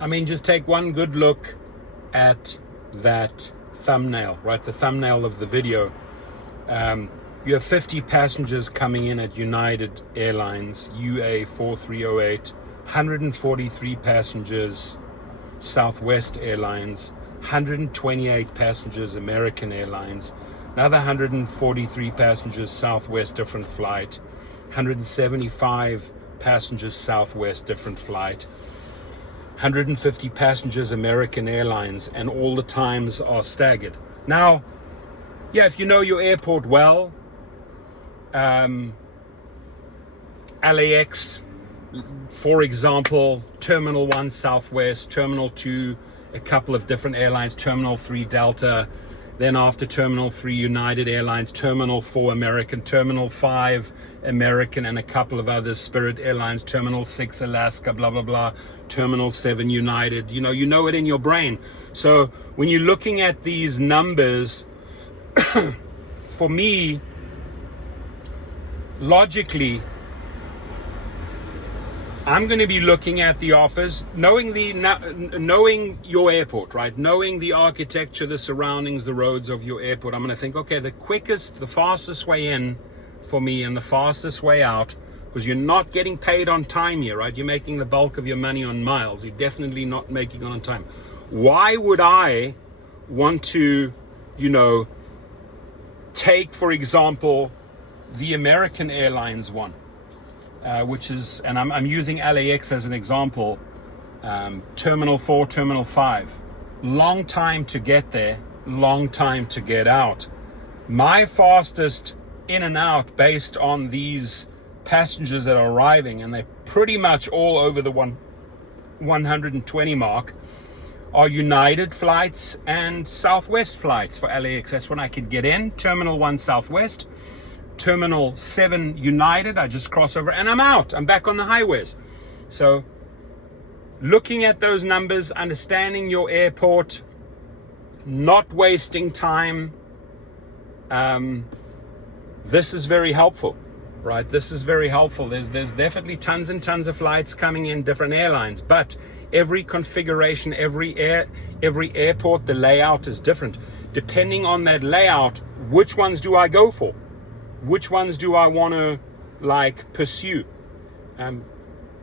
I mean, just take one good look at that thumbnail, right? The thumbnail of the video. You have 50 passengers coming in at United Airlines, UA 4308, 143 passengers, Southwest Airlines, 128 passengers, American Airlines, another 143 passengers, Southwest, different flight, 175 passengers, Southwest, different flight, 150 passengers, American Airlines, and all the times are staggered. Now, yeah, if you know your airport well, LAX, for example, Terminal 1 Southwest, Terminal 2, a couple of different airlines, Terminal 3 Delta, then after Terminal 3 United Airlines, Terminal 4 American, Terminal 5 American, and a couple of others, Spirit Airlines, Terminal 6 Alaska, blah, blah, blah, Terminal 7 United, you know it in your brain. So when you're looking at these numbers, for me, logically, I'm going to be looking at the offers, knowing your airport, right? Knowing the architecture, the surroundings, the roads of your airport. I'm going to think, okay, the fastest way in for me and the fastest way out, because you're not getting paid on time here, right? You're making the bulk of your money on miles. You're definitely not making it on time. Why would I want to, take, for example, the American Airlines one? Which is, and I'm using LAX as an example, Terminal 4, Terminal 5. Long time to get there, long time to get out. My fastest in and out based on these passengers that are arriving, and they're pretty much all over the 120 mark, are United flights and Southwest flights for LAX. That's when I could get in, Terminal 1 Southwest, Terminal 7 United, I just cross over and I'm out. I'm back on the highways. So looking at those numbers, understanding your airport, not wasting time, this is very helpful, right? This is very helpful. There's definitely tons and tons of flights coming in, different airlines, but every configuration, every airport, the layout is different. Depending on that layout, which ones do I go for? Which ones do I want to pursue?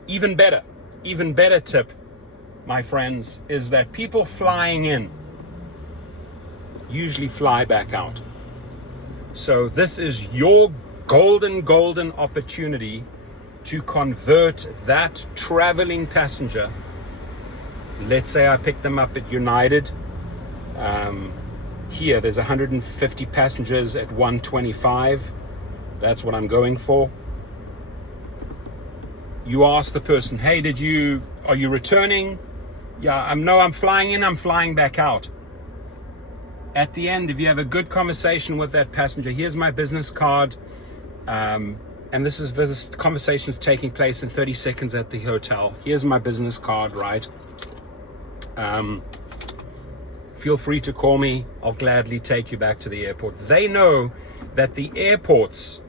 Even better tip, my friends, is that people flying in usually fly back out. So this is your golden opportunity to convert that traveling passenger. Let's say I picked them up at United. Here, there's 150 passengers at 125. That's what I'm going for. You ask the person, hey, are you returning? Yeah, I'm flying in, I'm flying back out. At the end, if you have a good conversation with that passenger, here's my business card. And this conversation's taking place in 30 seconds at the hotel. Here's my business card, right? Feel free to call me. I'll gladly take you back to the airport. They know that the airports,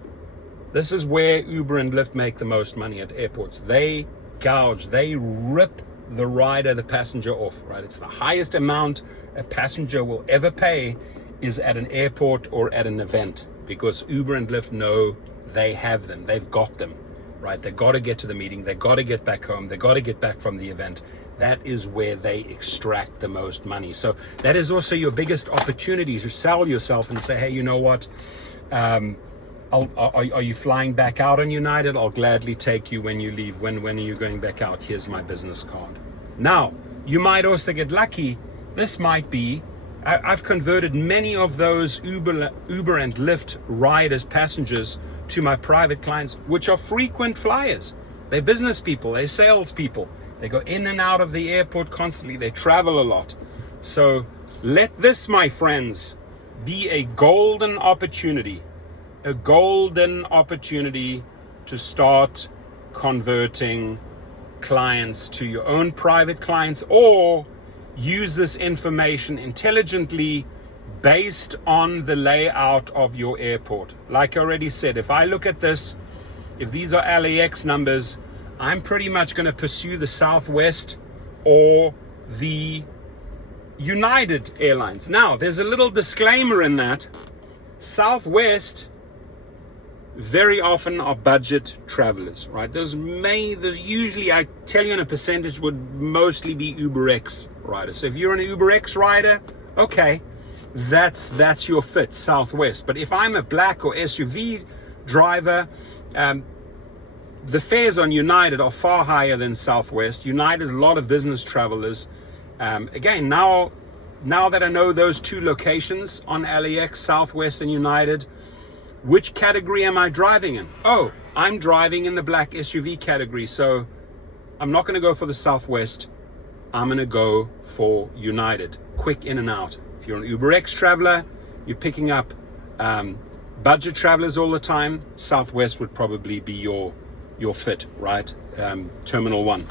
this is where Uber and Lyft make the most money, at airports. They gouge, they rip the rider, the passenger off, right? It's the highest amount a passenger will ever pay is at an airport or at an event, because Uber and Lyft know they have them, they've got them, right? They got to get to the meeting, they got to get back home, they got to get back from the event. That is where they extract the most money. So that is also your biggest opportunity to sell yourself and say, hey, you know what? Are you flying back out on United? I'll gladly take you when you leave. When are you going back out? Here's my business card. Now, you might also get lucky. This might be, I've converted many of those Uber and Lyft riders, passengers, to my private clients, which are frequent flyers. They're business people, they're sales people. They go in and out of the airport constantly. They travel a lot. So let this, my friends, be a golden opportunity to start converting clients to your own private clients, or use this information intelligently based on the layout of your airport. Like I already said, if I look at this, if these are LAX numbers, I'm pretty much going to pursue the Southwest or the United Airlines. Now, there's a little disclaimer in that. Southwest very often are budget travelers, right? There's usually, I tell you in a percentage, would mostly be UberX riders. So if you're an UberX rider, okay, that's your fit, Southwest. But if I'm a black or SUV driver, the fares on United are far higher than Southwest. United is a lot of business travelers. Again, now that I know those two locations on LAX, Southwest and United, which category am I driving in? Oh, I'm driving in the black SUV category. So I'm not going to go for the Southwest. I'm going to go for United. Quick in and out. If you're an UberX traveler, you're picking up budget travelers all the time, Southwest would probably be your fit, right? Terminal 1.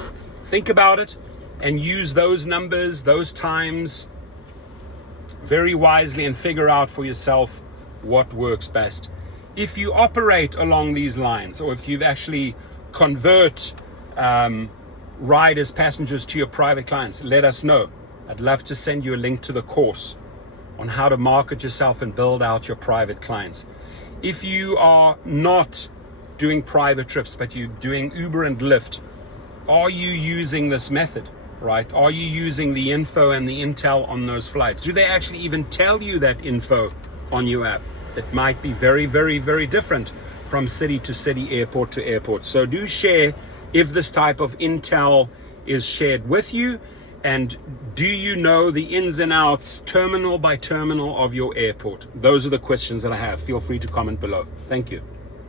Think about it and use those numbers, those times very wisely and figure out for yourself what works best. If you operate along these lines, or if you've actually convert riders, passengers to your private clients, let us know. I'd love to send you a link to the course on how to market yourself and build out your private clients. If you are not doing private trips, but you're doing Uber and Lyft, are you using this method, right? Are you using the info and the intel on those flights? Do they actually even tell you that info on your app? It might be very, very, very different from city to city, airport to airport. So do share if this type of intel is shared with you, and do you know the ins and outs, terminal by terminal, of your airport? Those are the questions that I have. Feel free to comment below. Thank you.